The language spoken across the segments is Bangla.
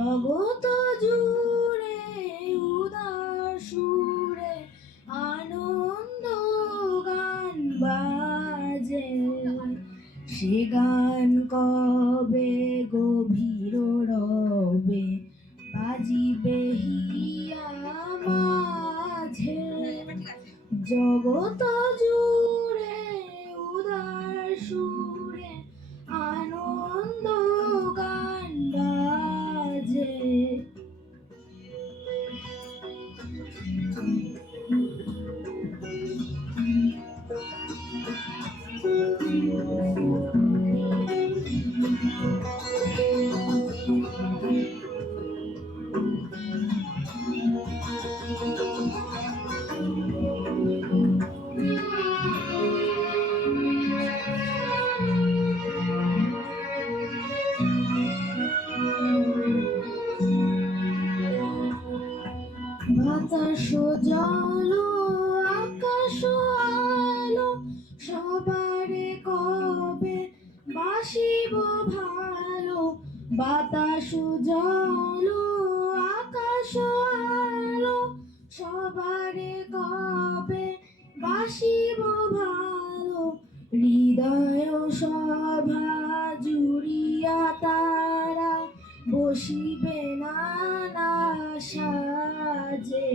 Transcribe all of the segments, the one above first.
জগত জুড়ে উদার সুরে আনন্দ গান বাজে, সে গান কবে গভীর রবে বাজিবে হিয়া মাঝে। জগত জুড়ে উদার সুরে আনন্দ গান বাজে। বাতাস জল আকাশ আলো সবারে কবে বাসিব ভালো। বাতাস জল আকাশ আলো সবারে কবে বাসিব ভালো। হৃদয় সভা জুড়িয়া তারা বসিবে নানা সাজে।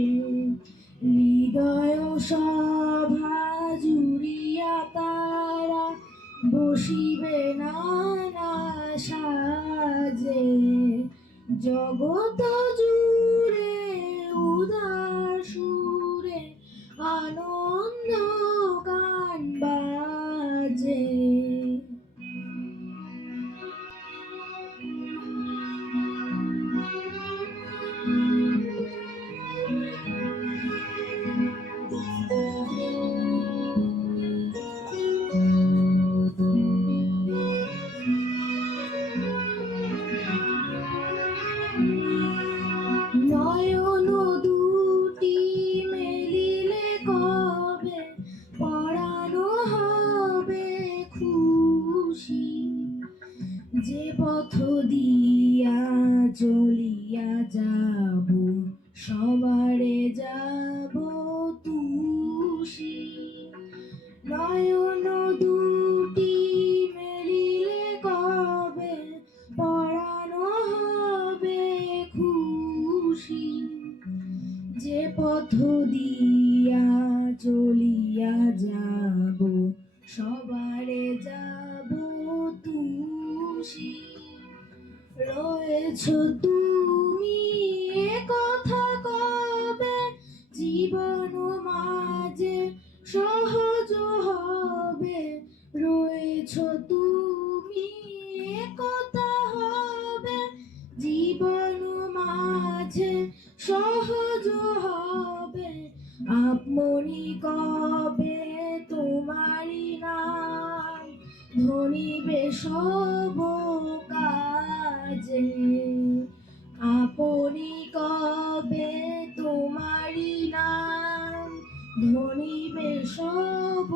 হৃদয় সভা জুড়িয়া তারা বসিবে নানা সাজে। জগত জুড়ে উদার সুরে আনন্দ গান বাজে। নয়ন দুটি মেলিলে কবে পরানো হবে খুশি। যে পথ দিয়া চলিয়া যাব সবারে যাব তুষি। নয়ন দুটি মেলিলে কবে পরানো হবে খুশি। যে পথ দিয়া চলিয়া যাব সবারে যাব তুষি। রয়েছ তুমি এ কথা কবে জীবন মাঝে সহজ হবে। রয়েছ তুমি এ কথা হবে জীবন মাঝে সহজ হবে। আপনি কবে তোমারি নাম ধরিবে সব কাজে। আপনি কবে তোমারি নাম ধরিবে সব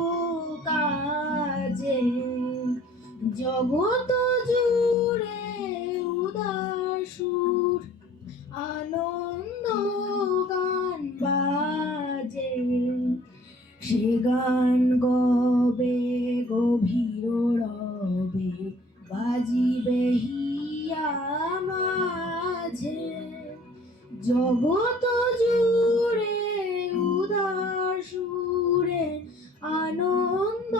কাজে। জগত জুড়ে উদার সুর আনন্দ গান বাজে, সে গান গবে গভীর রবে বাজিবে হিয়া মাঝে। জগত জুড়ে উদার সুরে আনন্দ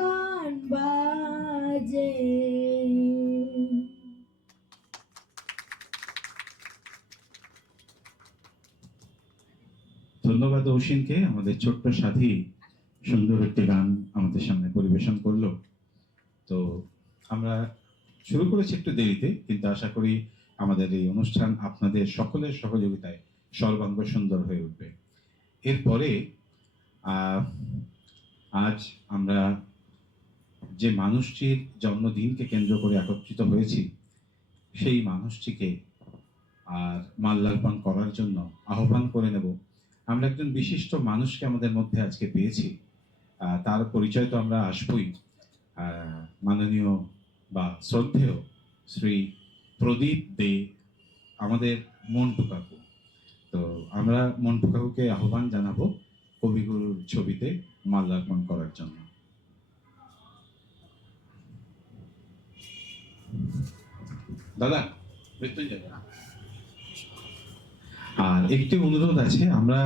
গান বাজে। ধন্যবাদ অসীমকে, আমাদের ছোট্ট সাথী সুন্দর একটি গান আমাদের সামনে পরিবেশন করলো। তো আমরা শুরু করেছি একটু দেরিতে, কিন্তু আশা করি আমাদের এই অনুষ্ঠান আপনাদের সকলের সহযোগিতায় সর্বাঙ্গ সুন্দর হয়ে উঠবে। এরপরে আজ আমরা যে মানুষটির জন্মদিনকে কেন্দ্র করে একত্রিত হয়েছি সেই মানুষটিকে আর মাল্যার্পণ করার জন্য আহ্বান করে নেব। আমরা একজন বিশিষ্ট মানুষকে আমাদের মধ্যে আজকে পেয়েছি, তার পরিচয় তো আমরা আসবই। মাননীয় বা শ্রদ্ধেয় শ্রী প্রদীপ দে আমাদের মন্টু কাকু। তো আমরা মন্টু কাকুকে আহ্বান জানাবো কবিগুরুর ছবিতে মাল্যার্পণ করার জন্য। দাদা, মৃত্যুঞ্জয় দাদা। আর একটি অনুরোধ আছে, আমরা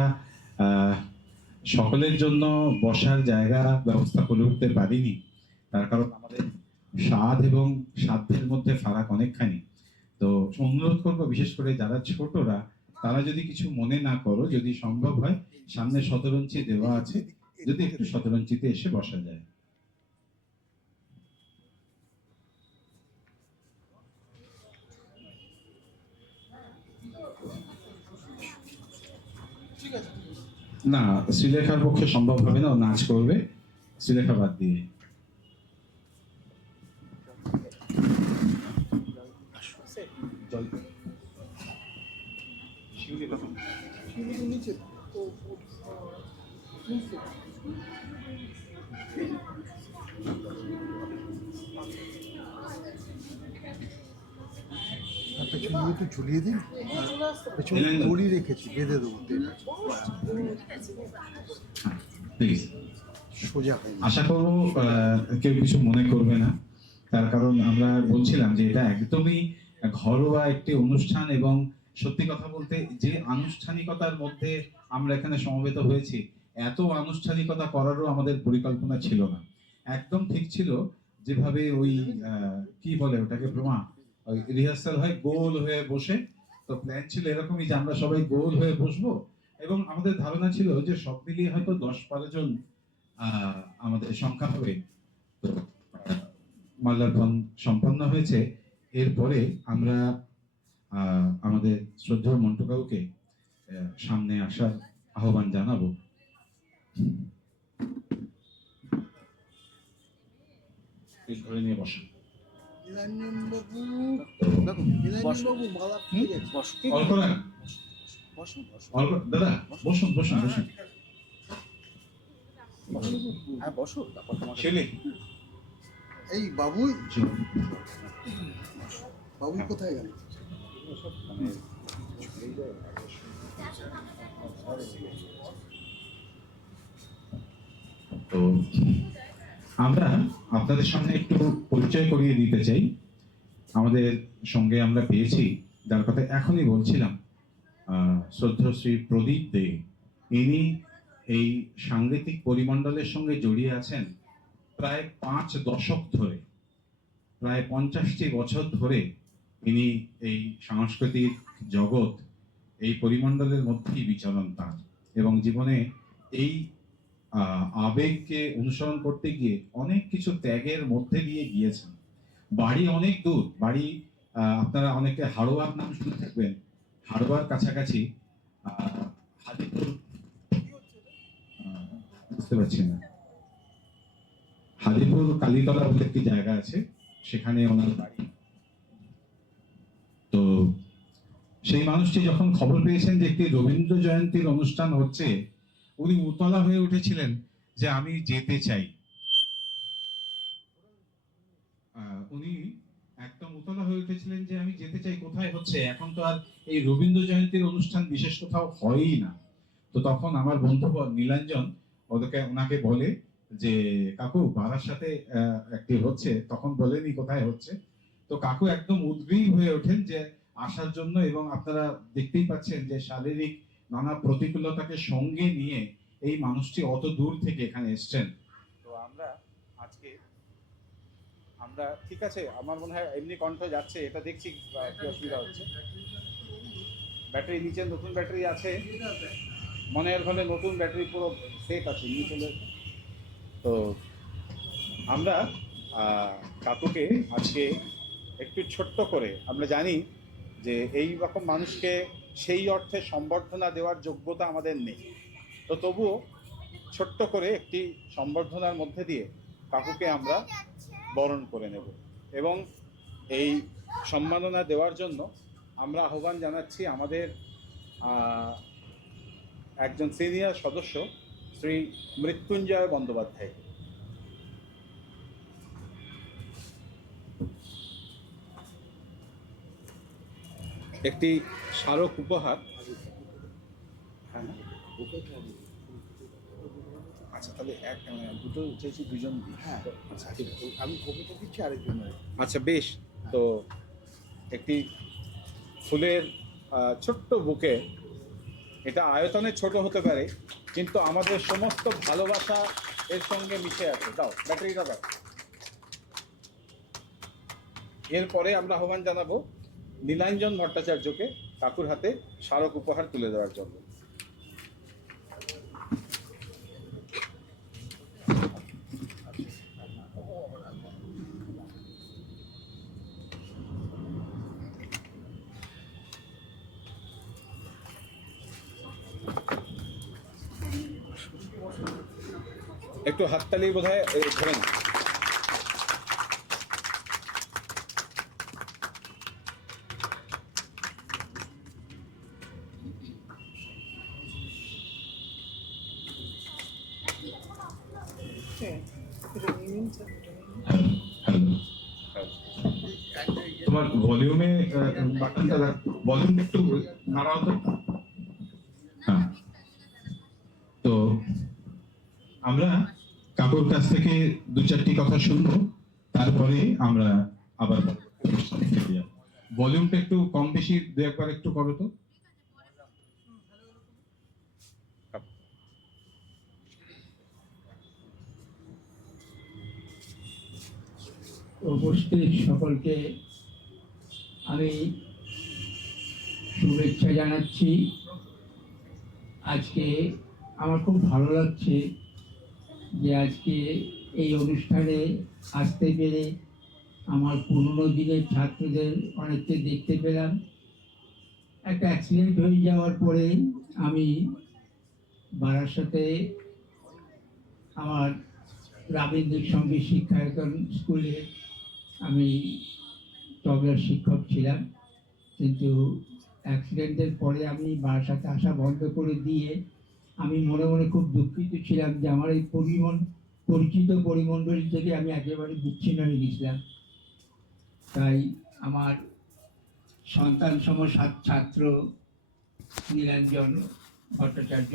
সকলের জন্য বসার জায়গা ব্যবস্থা করে উঠতে পারিনি, তার কারণ আমাদের স্বাদ এবং সাধ্যের মধ্যে ফারাক অনেকখানি। তো অনুরোধ করবো, বিশেষ করে যারা ছোটরা, তারা যদি কিছু মনে না করো, যদি সম্ভব হয় সামনে শতরঞ্চি দেওয়া আছে, যদি একটু শতরঞ্চিতে এসে বসা যায়। না, শ্রীলেখার পক্ষে সম্ভব হবে না, ও নাচ করবে, শ্রীলেখা বাদ দিয়ে। পেছনে একটু ঝুলিয়ে দিন, পেছনে দড়ি রেখেছি, বেঁধে দেবো, প্লিজ। সোজা হয় না। আশা করবো কেউ কিছু মনে করবে না, তার কারণ আমরা বলছিলাম যে এটা একদমই ঘরোয়া একটি অনুষ্ঠান, এবং সত্যি কথা বলতে যে আনুষ্ঠানিকতার মধ্যে আমরা এখানে সমবেত হয়েছি, এত আনুষ্ঠানিকতা করারও আমাদের পরিকল্পনা ছিল না। একদম ঠিক ছিল যেভাবে ওই কি বলে ওটাকে, প্রমা, ওই রিহার্সাল হয় গোল হয়ে বসে, তো প্ল্যান ছিল এরকমই যে আমরা সবাই গোল হয়ে বসবো, এবং আমাদের ধারণা ছিল যে সব মিলিয়ে হয়তো 10-12 জন আমাদের সংখ্যা হবে। তো মাল্যার্পণ সম্পন্ন হয়েছে। এরপরে আমরা আমাদের শ্রদ্ধেয় মন্টু কাকুকে সামনে আসার আহ্বান জানাবো। ধরে নিয়ে বসেন। নীলাঞ্জন বাবু, নীলাঞ্জন বাবু, মালা পেয়ে গেছে। দাদা বসুন বসুন বসুন। হ্যাঁ বসো, তারপর তোমাকে ছেলে এই বাবু, বাবু কোথায় গেল? তো আমরা আপনাদের সামনে একটু পরিচয় করিয়ে দিতে চাই। আমাদের সঙ্গে আমরা পেয়েছি, যার কথা এখনই বলছিলাম, শ্রদ্ধেয় শ্রী প্রদীপ দে। ইনি এই সাংগীতিক পরিমণ্ডলের সঙ্গে জড়িয়ে আছেন প্রায় 5 দশক ধরে, প্রায় 50টি বছর ধরে ইনি এই সাংস্কৃতিক জগৎ, এই পরিমণ্ডলের মধ্যেই বিচরণ তার, এবং জীবনে এই আবেগকে অনুসরণ করতে গিয়ে অনেক কিছু ত্যাগের মধ্যে দিয়ে গিয়েছেন। বাড়ি অনেক দূর, বাড়ি আপনারা অনেকে হাড়োয়ার নাম শুনে থাকবেন, হাড়োয়ার কাছাকাছি হাজিপুর, বুঝতে পারছি না, হাজিপুর কালীতলা বলে একটি জায়গা আছে, সেখানে ওনার বাড়ি। তো সেই মানুষটি যখন খবর পেয়েছেন যে একটি রবীন্দ্র জয়ন্তীর অনুষ্ঠান হচ্ছে, উনি উতলা হয়ে উঠেছিলেন যে আমি যেতে চাই। উনি একদম উতলা হয়ে উঠেছিলেন যে আমি যেতে চাই, কোথায় হচ্ছে, এখন তো আর এই রবীন্দ্র জয়ন্তীর অনুষ্ঠান বিশেষ কোথাও হয়ই না। তো তখন আমার বন্ধু নীলাঞ্জন ওনাকে বলে যে কাকু বারাসাতে একটি হচ্ছে, তখন বলেনি কোথায় হচ্ছে। তো কাকু একদম উদ্গ্রীব হয়ে ওঠেন যে আসার জন্য, এবং আপনারা দেখতেই পাচ্ছেন যে শারীরিক নানা প্রতিকূলতাকে সঙ্গে নিয়ে এই মানুষটি অত দূর থেকে এখানে এসছেন। তো আমরা ঠিক আছে, আমার মনে হয় এমনি কণ্ঠ যাচ্ছে, এটা দেখছি কি অসুবিধা হচ্ছে। ব্যাটারি নিচে নতুন ব্যাটারি আছে, মনের ঘরে নতুন ব্যাটারি পুরো সেট আছে, নিয়ে চলে। তো আমরা কাকুকে আজকে একটু ছোট্ট করে, আমরা জানি যে এই রকম মানুষকে সেই অর্থে সম্বর্ধনা দেওয়ার যোগ্যতা আমাদের নেই, তো তবুও ছোট্ট করে একটি সম্বর্ধনার মধ্যে দিয়ে কাকুকে আমরা বরণ করে নেব, এবং এই সম্মাননা দেওয়ার জন্য আমরা আহ্বান জানাচ্ছি আমাদের একজন সিনিয়র সদস্য শ্রী মৃত্যুঞ্জয় বন্দ্যোপাধ্যায়। একটি স্মারক উপহার। হ্যাঁ, আচ্ছা, তাহলে দুটো চেয়েছি, দুজন দিই। হ্যাঁ, আচ্ছা ঠিক আছে, আমি কবিতা দিচ্ছি আরেকজনের। আচ্ছা বেশ। তো একটি ফুলের ছোট্ট বুকে, এটা আয়তনে ছোট হতে পারে কিন্তু আমাদের সমস্ত ভালোবাসা এর সঙ্গে মিশে আছে। দাও ব্যাটারিটা দাও। এরপরে আমরা আহ্বান জানাবো নীলাঞ্জন ভট্টাচার্যকে কাকুর হাতে স্মারক উপহার তুলে দেওয়ার জন্য। একটু হাততালি বোধহয় ধরেন। তোমার ভলিউমে বাটনটা, ভলিউমটা একটু নাড়াও তো। হ্যাঁ, তো আমরা কাকুর কাছ থেকে দু চারটি কথা শুনবো, তারপরে আমরা আবার ভলিউমটা একটু কম বেশি দু একবার একটু করো তো। উপস্থিত সকলকে আমি শুভেচ্ছা জানাচ্ছি। আজকে আমার খুব ভালো লাগছে যে আজকে এই অনুষ্ঠানে আসতে পেরে আমার পুরনো দিনের ছাত্রদের অনেককে দেখতে পেলাম। একটা অ্যাক্সিডেন্ট হয়ে যাওয়ার পরে আমি বারাসাতে আমার রাবীন্দ্রিক সঙ্গীত শিক্ষায়তন স্কুলে আমি তবলার শিক্ষক ছিলাম, কিন্তু অ্যাক্সিডেন্টের পরে আমি বারাসাতে আসা বন্ধ করে দিয়ে আমি মনে মনে খুব দুঃখিত ছিলাম যে আমার এই পরিচিত পরিমণ্ডলী থেকে আমি একেবারে বিচ্ছিন্ন হয়ে গেছিলাম। তাই আমার সন্তান সম ছাত্র নীলাঞ্জন ভট্টাচার্য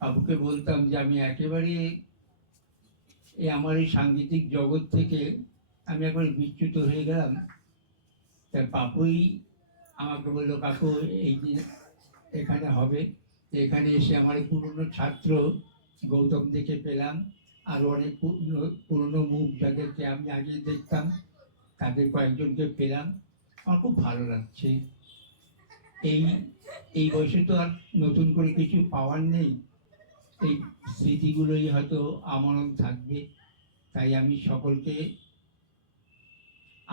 পাপুকে বলতাম যে আমি একেবারে আমার এই সাংগীতিক জগৎ থেকে আমি একবার বিচ্যুত হয়ে গেলাম। তাই পাপুই আমাকে বললো, কাকু এই দিন এখানে হবে। এখানে এসে আমার পুরনো ছাত্র গৌতম দেখে পেলাম, আরও অনেক পুরনো মুখ যাদেরকে আমি আগে দেখতাম তাদের কয়েকজনকে পেলাম। আমার খুব ভালো লাগছে। এই বয়সে তো আর নতুন করে কিছু পাওয়ার নেই, এই স্মৃতিগুলোই হয়তো আমরণ থাকবে। তাই আমি সকলকে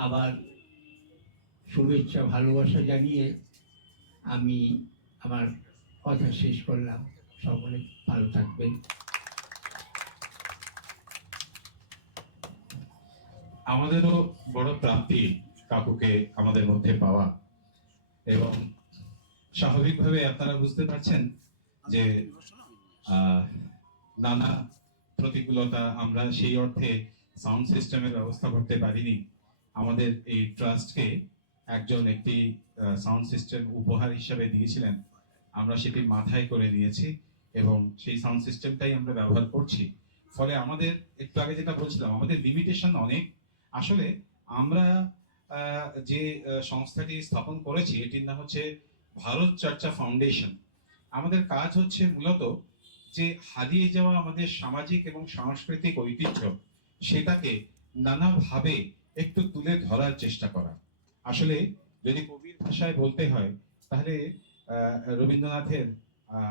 আবার শুভেচ্ছা ভালোবাসা জানিয়ে আমি আমার কথা শেষ করলাম। সকলে ভালো থাকবেন। আমাদেরও বড় প্রাপ্তি কাকুকে আমাদের মধ্যে পাওয়া, এবং স্বাভাবিকভাবে আপনারা বুঝতে পারছেন যে নানা প্রতিকূলতা, আমরা সেই অর্থে সাউন্ড সিস্টেমের ব্যবস্থা করতে পারিনি। আমাদের এই ট্রাস্টকে একজন একটি সাউন্ড সিস্টেম উপহার হিসাবে দিয়েছিলেন, আমরা সেটি মাথায় করে নিয়েছি এবং সেই সাউন্ড সিস্টেমটাই আমরা ব্যবহার করছি। ফলে আমাদের একটু আগে যেটা বলছিলাম, আমাদের লিমিটেশন অনেক। আসলে আমরা যে সংস্থাটি স্থাপন করেছি এটির নাম হচ্ছে ভারত চর্চা ফাউন্ডেশন। আমাদের কাজ হচ্ছে মূলত যে হারিয়ে যাওয়া আমাদের সামাজিক এবং সাংস্কৃতিক ঐতিহ্য, সেটাকে নানাভাবে একটু তুলে ধরার চেষ্টা করা। আসলে যদি কবির ভাষায় বলতে হয় তাহলে রবীন্দ্রনাথের,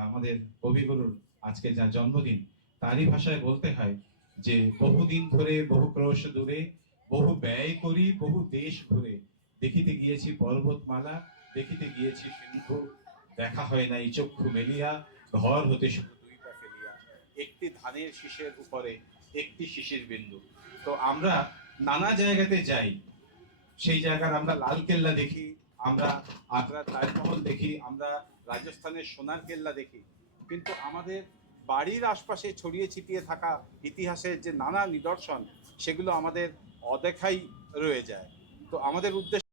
আমাদের কবিগুরুর আজকে যা জন্মদিন, তারই ভাষায় বলতে হয় যে বহুদিন ধরে বহু ক্রোশ দূরে বহু ব্যয় করি বহু দেশ ঘুরে, দেখিতে গিয়েছি পর্বতমালা দেখিতে গিয়েছি সিন্ধু, দেখা হয় নাই চক্ষু মেলিয়া ঘর হতে শুধু দুই পা ফেলিয়া, একটি ধানের শীষের উপরে একটি শিশির বিন্দু। তো আমরা নানা জায়গাতে যাই, সেই জায়গার আমরা লাল কেল্লা দেখি, আমরা আগ্রার তাজমহল দেখি, আমরা রাজস্থানের সোনার কেল্লা দেখি, কিন্তু আমাদের বাড়ির আশপাশে ছড়িয়ে ছিটিয়ে থাকা ইতিহাসের যে নানা নিদর্শন, সেগুলো আমাদের অদেখাই রয়ে যায়। তো আমাদের উদ্দেশ্য